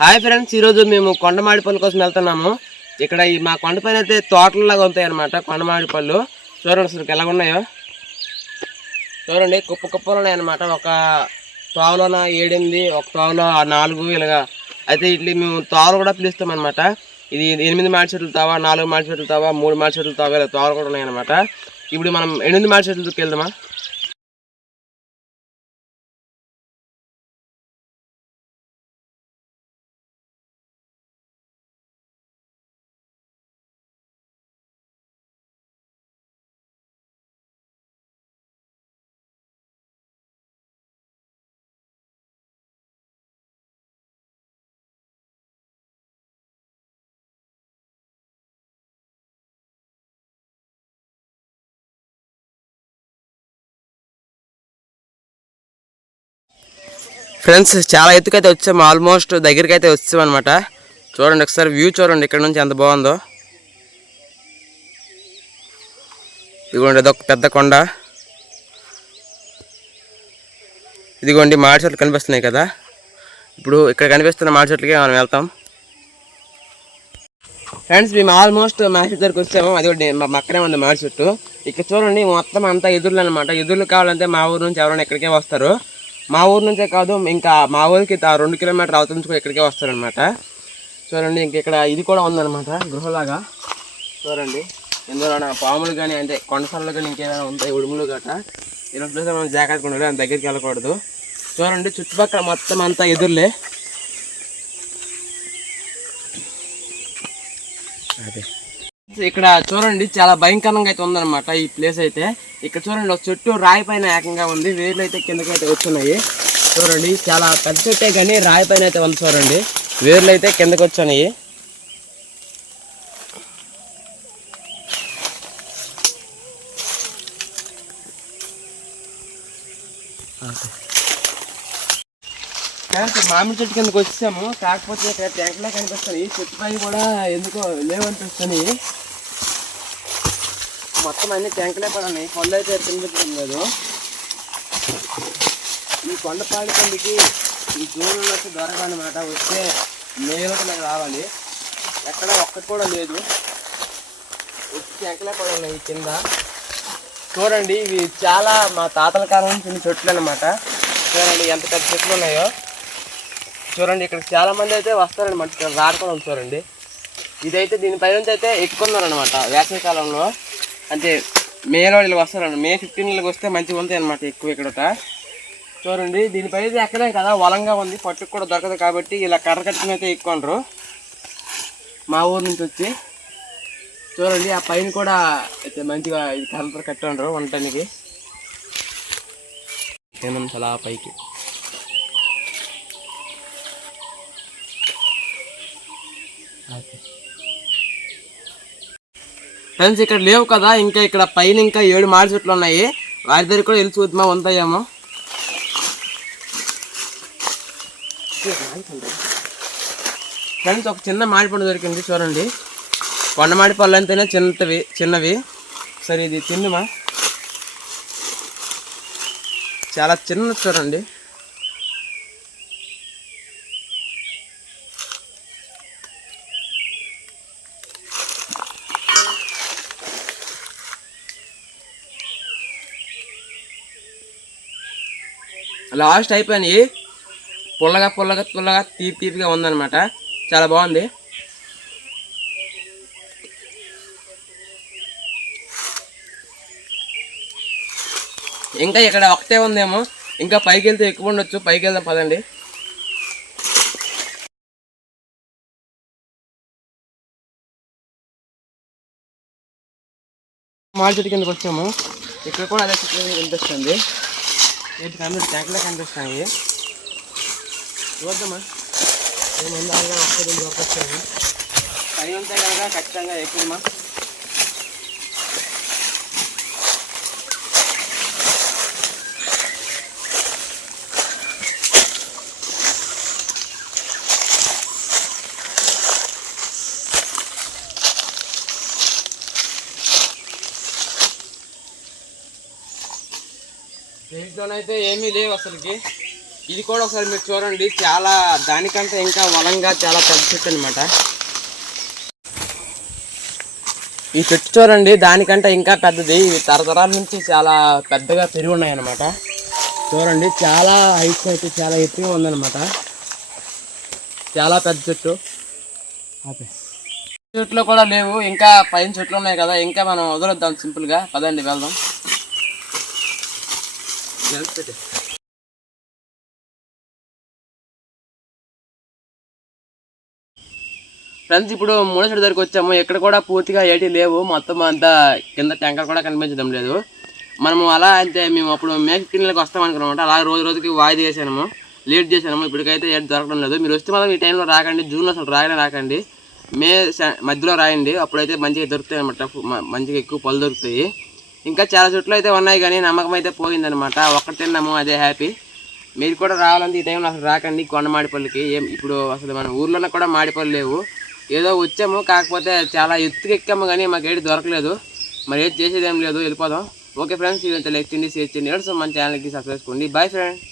Hi friends, ఈరోజు మేము కొండమామిడి పళ్ళు కోసం వెళ్తున్నాము. ఇక్కడ ఈ మా కొండపైన అయితే తోటలాగా ఉంటాయి అన్నమాట. కొండమామిడి పళ్ళు చూడండి అసలు ఎలా ఉన్నాయో చూడండి. కుప్ప కుప్పలు ఉన్నాయన్నమాట. ఒక తోవలోన 7, ఒక తోవలో 4 ఇలాగా. అయితే ఇట్లా మేము తోవలు కూడా పిలుస్తాం అనమాట. ఇది 8 మామిడి చెట్లు తావా, 4 మామిడి చెట్లు తావా, 3 మామిడి చెట్లు తావా, ఇలా తోవలు కూడా ఉన్నాయన్నమాట. ఇప్పుడు మనం 8 మామిడి చెట్లకి వెళ్దామా. ఫ్రెండ్స్, చాలా ఎత్తుకైతే వచ్చాము. ఆల్మోస్ట్ దగ్గరికి అయితే వచ్చామన్నమాట. చూడండి ఒకసారి వ్యూ చూడండి ఇక్కడ నుంచి ఎంత బాగుందో. ఇదిగోండి అదొక పెద్ద కొండ. ఇదిగోండి మామిడి చెట్లు కనిపిస్తున్నాయి కదా. ఇప్పుడు ఇక్కడ కనిపిస్తున్న మామిడి చెట్లకి మనం వెళ్తాం. ఫ్రెండ్స్, మేము ఆల్మోస్ట్ మామిడి చెట్టు దగ్గరికి వచ్చాము. అది మా పక్కనే ఉంది మామిడి చెట్టు. ఇక్కడ చూడండి మొత్తం అంతా ఎదుర్లు అనమాట. ఎదుర్లు కావాలంటే మా ఊరు నుంచి ఎవరైనా ఇక్కడికే వస్తారు. మా ఊరు నుంచే కాదు, ఇంకా మా ఊరికి 2 కిలోమీటర్లు అవతల నుంచి కూడా ఇక్కడికే వస్తారనమాట. చూడండి ఇంక ఇక్కడ ఇది కూడా ఉందన్నమాట, గృహలాగా. చూడండి ఇందులో పాములు కానీ అంటే కొండసలు కానీ ఇంకేమైనా ఉంటాయి, ఉడుములు గట్ట. ఇలా ప్లేస్ మనం జాగ్రత్తగా ఉండాలి, దాని దగ్గరికి వెళ్ళకూడదు. చూడండి చుట్టుపక్కల మొత్తం అంతా ఎదురులే. అదే ఇక్కడ చూడండి చాలా భయంకరంగా అయితే ఉందన్నమాట ఈ ప్లేస్ అయితే. ఇక్కడ చూడండి ఒక చెట్టు రాయి పైన ఏకంగా ఉంది, వేర్లు అయితే కిందకైతే వచ్చున్నాయి. చూడండి చాలా పెద్ద చెట్టే కానీ రాయి పైన అయితే ఉంది. చూడండి వేర్లు అయితే కిందకి వచ్చాయి. మామిడి చెట్టు కిందకి వచ్చాము. కాకపోతే ఇక్కడ ట్యాంకులా కనిపిస్తాయి, చెట్టు పై కూడా ఎందుకో లేవనిపిస్తాయి. మొత్తం అన్ని ట్యాంకులే పడున్నాయి, పళ్ళు అయితే కనిపించడం లేదు. ఈ కొండపాడి పల్లికి ఈ జూన్లో వచ్చి దొరకనమాట. వస్తే మేలోకి నాకు రావాలి. ఎక్కడ ఒక్కటి కూడా లేదు, వచ్చి ట్యాంకులే పడి ఉన్నాయి కింద. చూడండి ఇవి చాలా మా తాతల కాలం నుంచి చెట్లు అనమాట. చూడండి ఎంత పెద్ద చెట్లు ఉన్నాయో. చూడండి ఇక్కడ చాలా మంది అయితే వస్తారనమాట, ఇక్కడ రాడుకోవడం. చూడండి ఇదైతే దీనిపై నుంచి అయితే ఎక్కున్నారనమాట వేసవికాలంలో. అంటే మేలో వీళ్ళు వస్తారన్నమాట. మే 15 వస్తే మంచిగా ఉంటాయి అనమాట ఎక్కువ ఇక్కడ. చూడండి దీనిపై అయితే ఎక్కడే కదా, వలంగా ఉంది, పట్టుకు కూడా దొరకదు కాబట్టి ఇలా కర్ర కట్టుకుని అయితే ఎక్కుండ్రు మా ఊరు నుంచి వచ్చి. చూడండి ఆ పైన కూడా అయితే మంచిగా ఇది కర్రతో కట్టుండ్రు వంటానికి. చాలా పైకి ఫ్రెండ్స్ ఇక్కడ లేవు కదా, ఇంకా ఇక్కడ పైన ఇంకా 7 మామిడి చెట్లు ఉన్నాయి. వారి దగ్గర కూడా వెళ్ళి చూద్దామా ఉంటాయేమో. ఫ్రెండ్స్ ఒక చిన్న మామిడి పండు దొరికింది. చూడండి కొండ మామిడి పళ్ళు అంతేనే చిన్నవి. సరే ఇది తిన్నుమా, చాలా చిన్నది. చూడండి లాస్ట్ అయిపోయినాయి. పుల్లగా తీపిగా ఉందన్నమాట. చాలా బాగుంది. ఇంకా ఇక్కడ ఒకటే ఉందేమో, ఇంకా పైకి వెళ్తే ఎక్కువ ఉండొచ్చు. పైకి వెళ్దాం పదండి. మామిడి చెట్టు కిందకి వచ్చాము. ఇక్కడ కూడా అదే చెట్టు కనిపిస్తుంది. ట్యాంకులో కనిపిస్తాయి. చూద్దామా ఏముందా, ఒక్కటి దొరకొచ్చాము. పై ఉంటే కనుక ఖచ్చితంగా ఎక్కువమా. దీంట్లోనైతే ఏమీ లేవు అసలుకి. ఇది కూడా ఒకసారి మీరు చూడండి, చాలా దానికంటే ఇంకా బలంగా చాలా పెద్ద చెట్టు అనమాట. ఈ చెట్టు చూడండి, దానికంటే ఇంకా పెద్దది. ఇవి తరతరాల నుంచి చాలా పెద్దగా పెరిగి ఉన్నాయి అన్నమాట. చూడండి, చాలా హైట్ అయితే చాలా ఎత్తుగా ఉందన్నమాట. చాలా పెద్ద చెట్టు. చెట్లు కూడా లేవు, ఇంకా పైన చెట్లు ఉన్నాయి కదా, ఇంకా మనం వదిలేద్దాం సింపుల్గా. పదండి వెళ్దాం. ఫ్రెండ్స్, ఇప్పుడు మూడో చెట్టు దగ్గరికి వచ్చాము. ఇక్కడ కూడా పూర్తిగా ఏటి లేవు, మొత్తం అంతా కింద ట్యాంకర్ కూడా కనిపించడం లేదు. మనము అలా అయితే మేము అప్పుడు మే 15కి వస్తాం అనుకున్నామంట. అలా రోజు రోజుకి వాయిదా చేసాము, లేట్ చేసాము. ఇప్పటికైతే ఏటి దొరకడం లేదు. మీరు వస్తే మాత్రం ఈ టైంలో రాకండి, జూన్లో అసలు రాకండి. మే మధ్యలో రాయండి, అప్పుడైతే మంచిగా దొరుకుతాయి అనమాట. మంచిగా ఎక్కువ పళ్ళు దొరుకుతాయి. ఇంకా చాలా చెట్లు అయితే ఉన్నాయి, కానీ నమ్మకం అయితే పోయిందనమాట. ఒక్కటి తిన్నాము, అదే హ్యాపీ. మీరు కూడా రావాలంటే ఈ టైంలో అసలు రాకండి కొండ మాడిపల్లికి. ఇప్పుడు అసలు మన ఊర్లోనే కూడా మాడిపల్లి లేవు. ఏదో వచ్చాము, కాకపోతే చాలా ఎత్తుకు ఎక్కాము, కానీ మాకు ఏది దొరకలేదు. మరి ఏది చేసేది ఏం లేదు, వెళ్ళిపోదాం. ఓకే ఫ్రెండ్స్, ఇదంతా లైక్ చేయండి, షేర్ చేయండి. మన ఛానల్కి సబ్స్క్రైబ్ చేసుకోండి. Bye friends.